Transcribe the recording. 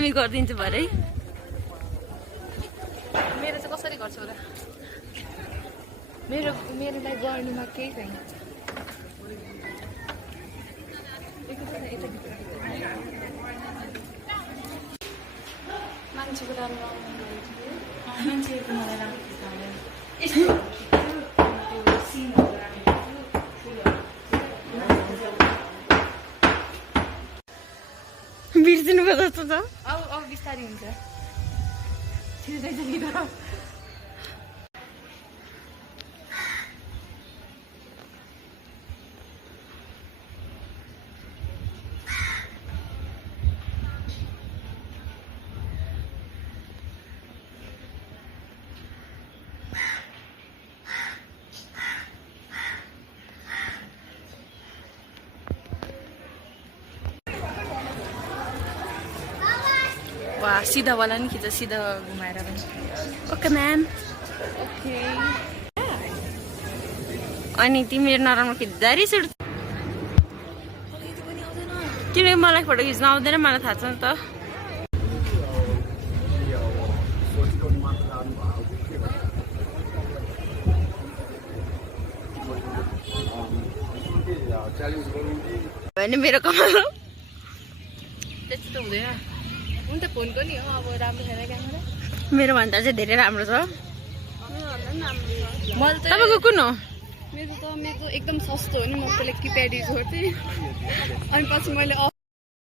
हामी गरिदिन्छु भरे मेरो चाहिँ कसरी गर्छौ र मेरोलाई गर्नुमा केही छैन मान्छेको राम्रो मान्छेको मलाई राम्रो बिर्सिनु पर्छ जस्तो छ अब बिस्तारै हुन्छ वा सिधा वाला नि खिच सिधा घुमाएर पनि ओके म्याम ओके अनि तिमीले नराम्रो खिच्दा रिस उठ्छ किनकि मलाई फोटो खिच्न आउँदैन मलाई थाहा छ नि त भने मेरो कमाल हो त्यस्तो त हुँदैन उनी त फोनको नि हो अब राम्रो छैन क्यामेरा मेरो भन्दा चाहिँ धेरै राम्रो छ मैले त तपाईँको कुन हो मेरो एकदम सस्तो हो नि म पहिला किप्याड युज गर्थेँ अनि पछि मैले